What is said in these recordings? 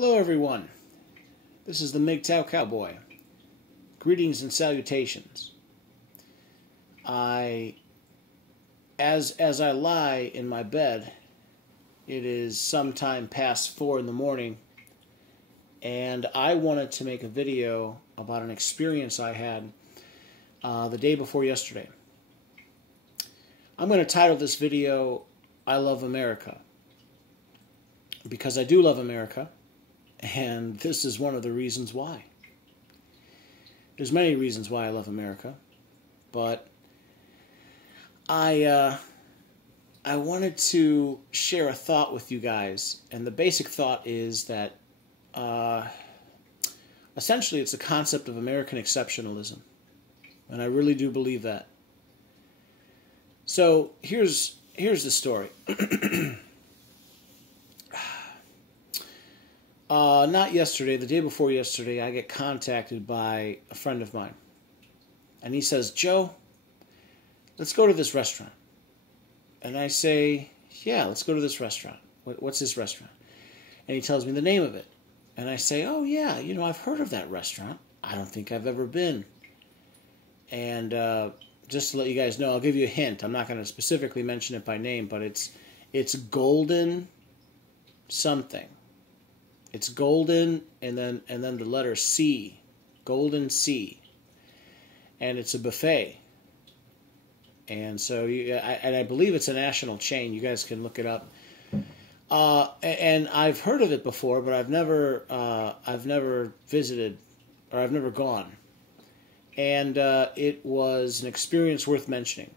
Hello everyone, this is the Mgtow Cowboy. Greetings and salutations. As I lie in my bed, it is sometime past 4 in the morning, and I wanted to make a video about an experience I had the day before yesterday. I'm going to title this video, I Love America, because I do love America. And this is one of the reasons why. There's many reasons why I love America, but I wanted to share a thought with you guys, and the basic thought is that essentially it's the concept of American exceptionalism, and I really do believe that. So here's the story. Not yesterday, the day before yesterday, I get contacted by a friend of mine. And he says, Joe, let's go to this restaurant. And I say, yeah, let's go to this restaurant. What's this restaurant? And he tells me the name of it. And I say, oh yeah, I've heard of that restaurant. I don't think I've ever been. And just to let you guys know, I'll give you a hint. I'm not going to specifically mention it by name, but it's Golden something. It's Golden and then the letter C, Golden C, and it's a buffet. And so I believe it's a national chain. You guys can look it up. And I've heard of it before, but I've never visited, or I've never gone. And it was an experience worth mentioning.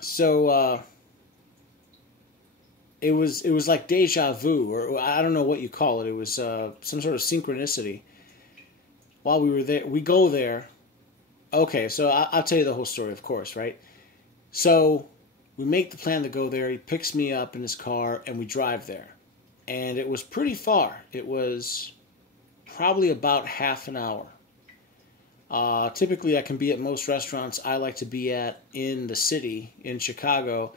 So. It was like deja vu, or I don't know what you call it. It was some sort of synchronicity. While we were there, we go there. Okay, so I'll tell you the whole story, of course, right? So we make the plan to go there. He picks me up in his car, and we drive there. And it was pretty far. It was probably about half an hour. Typically, I can be at most restaurants I like to be at in the city, in Chicago,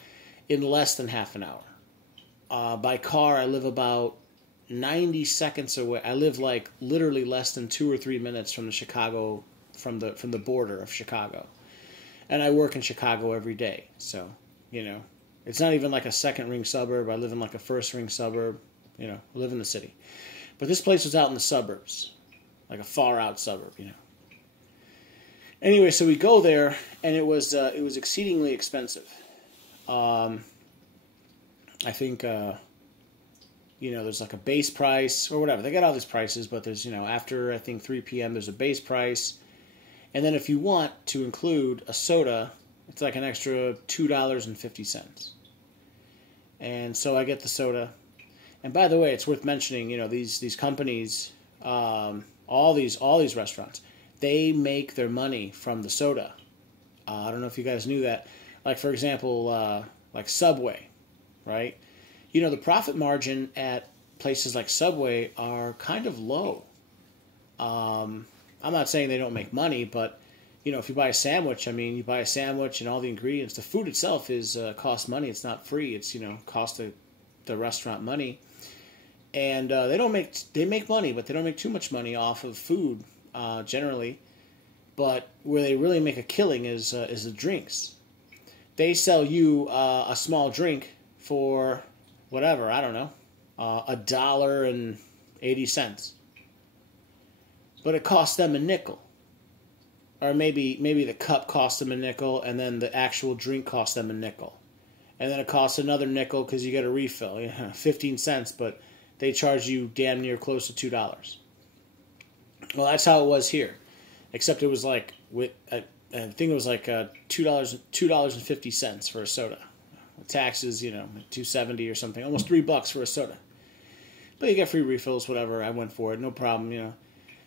in less than half an hour. By car, I live about 90 seconds away. I live like literally less than 2 or 3 minutes from the border of Chicago, and I work in Chicago every day. So it's not even like a second ring suburb. I live in like a first ring suburb. I live in the city, but this place was out in the suburbs, like a far out suburb. Anyway, so we go there, and it was exceedingly expensive. I think, there's like a base price or whatever. They got all these prices, but there's, after I think 3 p.m. there's a base price. And then if you want to include a soda, it's like an extra $2.50. And so I get the soda. And by the way, it's worth mentioning, these companies, all these restaurants, they make their money from the soda. I don't know if you guys knew that. Like, for example, like Subway. Right? The profit margin at places like Subway are kind of low. I'm not saying they don't make money, but, if you buy a sandwich, you buy a sandwich and all the ingredients. The food itself is cost money. It's not free. It's, cost the restaurant money. And they make money, but they don't make too much money off of food, generally. But where they really make a killing is the drinks. They sell you a small drink for whatever, I don't know, $1.80, but it costs them a nickel, or maybe the cup costs them a nickel, and then the actual drink costs them a nickel, and then it costs another nickel because you get a refill, 15 cents, but they charge you damn near close to $2. Well, that's how it was here, except it was like I think it was like $2.50 for a soda. Taxes, $2.70 or something, almost $3 for a soda. But you get free refills, whatever. I went for it, no problem.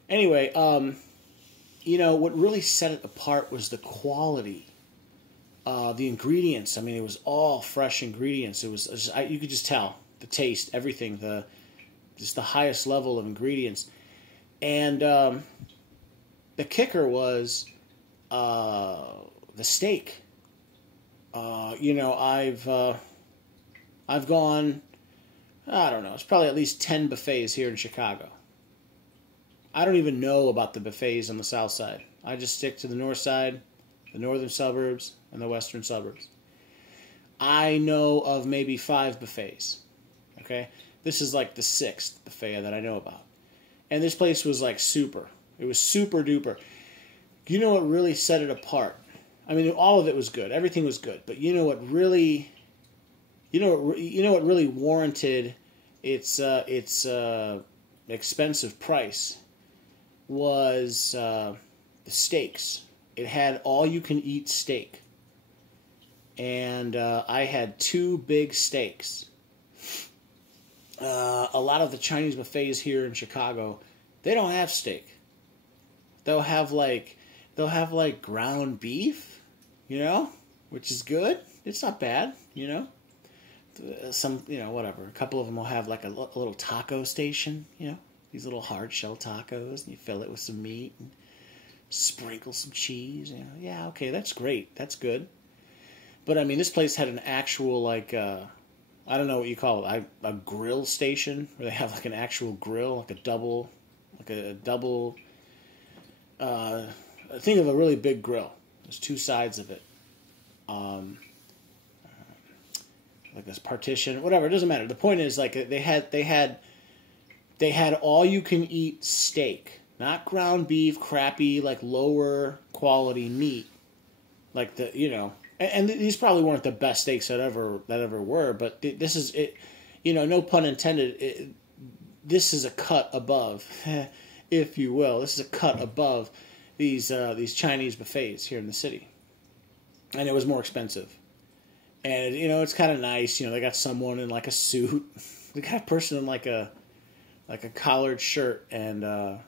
Anyway, what really set it apart was the quality, the ingredients. It was all fresh ingredients. It was you could just tell the taste, everything, just the highest level of ingredients, and the kicker was the steak. I've gone I don't know, it's probably at least 10 buffets here in Chicago. I don't even know about the buffets on the south side. I just stick to the north side, the northern suburbs, and the western suburbs. I know of maybe 5 buffets. Okay? This is like the 6th buffet that I know about. And this place was like super. It was super duper. You know what really set it apart? I mean, all of it was good. Everything was good. But you know what really, what really warranted its expensive price was the steaks. It had all-you-can-eat steak. And I had 2 big steaks. A lot of the Chinese buffets here in Chicago, they don't have steak. They'll have like ground beef, which is good. It's not bad, Some, whatever. A couple of them will have like a little taco station, these little hard shell tacos, and you fill it with some meat and sprinkle some cheese. Yeah, okay, that's great. That's good. But I mean, this place had an actual like I don't know what you call it, a grill station where they have like an actual grill, like a double. Think of a really big grill. There's 2 sides of it. Like this partition, whatever. It doesn't matter. The point is, like they had all you can eat steak, not ground beef, crappy like lower quality meat, like the And these probably weren't the best steaks that ever were, but this is it. No pun intended. This is a cut above, if you will. This is a cut above these Chinese buffets here in the city, and it was more expensive. And it's kind of nice. They got someone in like a suit. They got a person in like a collared shirt and a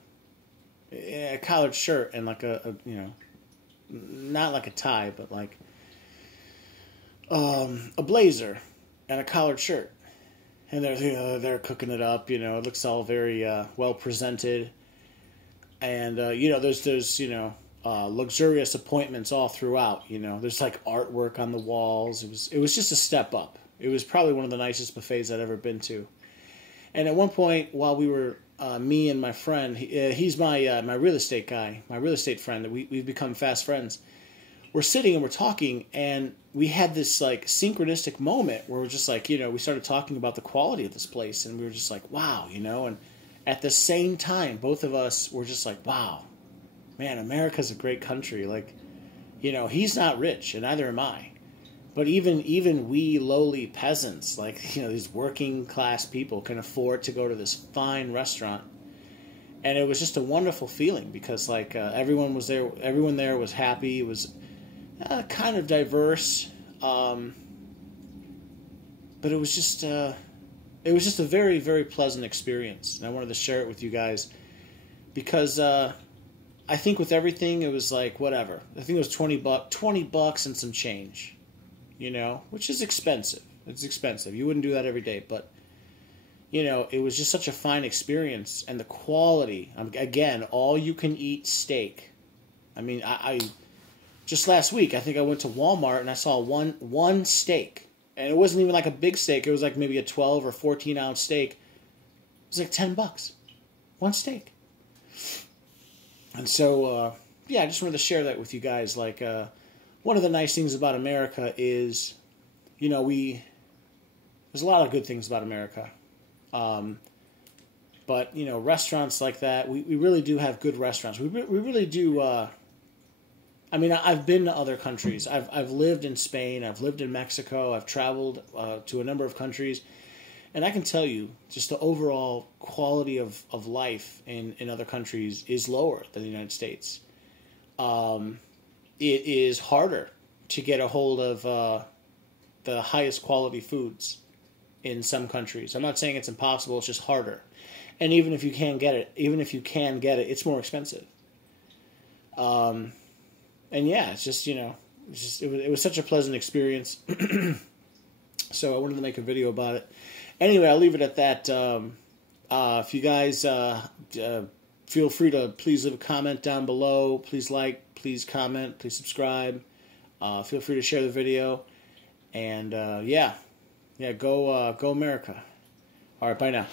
like a not like a tie, but like a blazer and a collared shirt, and they're cooking it up. It looks all very well presented, and there's luxurious appointments all throughout. There's like artwork on the walls. It was just a step up. It was probably one of the nicest buffets I'd ever been to. And at one point, while we were me and my friend, he's my my real estate guy, my real estate friend. We've become fast friends. We're sitting and we're talking, and we had this like synchronistic moment where we're just like, we started talking about the quality of this place, and we were just like, wow, and at the same time, both of us were just like, wow, man, America's a great country. Like, he's not rich, and neither am I, but even we lowly peasants, like, these working class people can afford to go to this fine restaurant. And it was just a wonderful feeling because like everyone was there, everyone there was happy. It was kind of diverse, but it was just a very, very pleasant experience, and I wanted to share it with you guys because I think with everything it was like whatever. I think it was $20 and some change, which is expensive. It's expensive. You wouldn't do that every day, but it was just such a fine experience, and the quality. Again, all you can eat steak. I mean, I just last week, I think I went to Walmart and I saw one steak. And it wasn't even like a big steak. It was like maybe a 12 or 14 ounce steak. It was like $10. One steak. And so, I just wanted to share that with you guys. Like, one of the nice things about America is, there's a lot of good things about America. But, restaurants like that, we really do have good restaurants. We really do. I mean, I've been to other countries. I've lived in Spain. I've lived in Mexico. I've traveled to a number of countries. And I can tell you, just the overall quality of life in other countries is lower than the United States. It is harder to get a hold of the highest quality foods in some countries. I'm not saying it's impossible. It's just harder. And even if you can get it, it's more expensive. And yeah, it's just, it was such a pleasant experience. So I wanted to make a video about it. Anyway, I'll leave it at that. If you guys feel free to please leave a comment down below. Please like, please comment, please subscribe. Feel free to share the video. And go America. All right, bye now.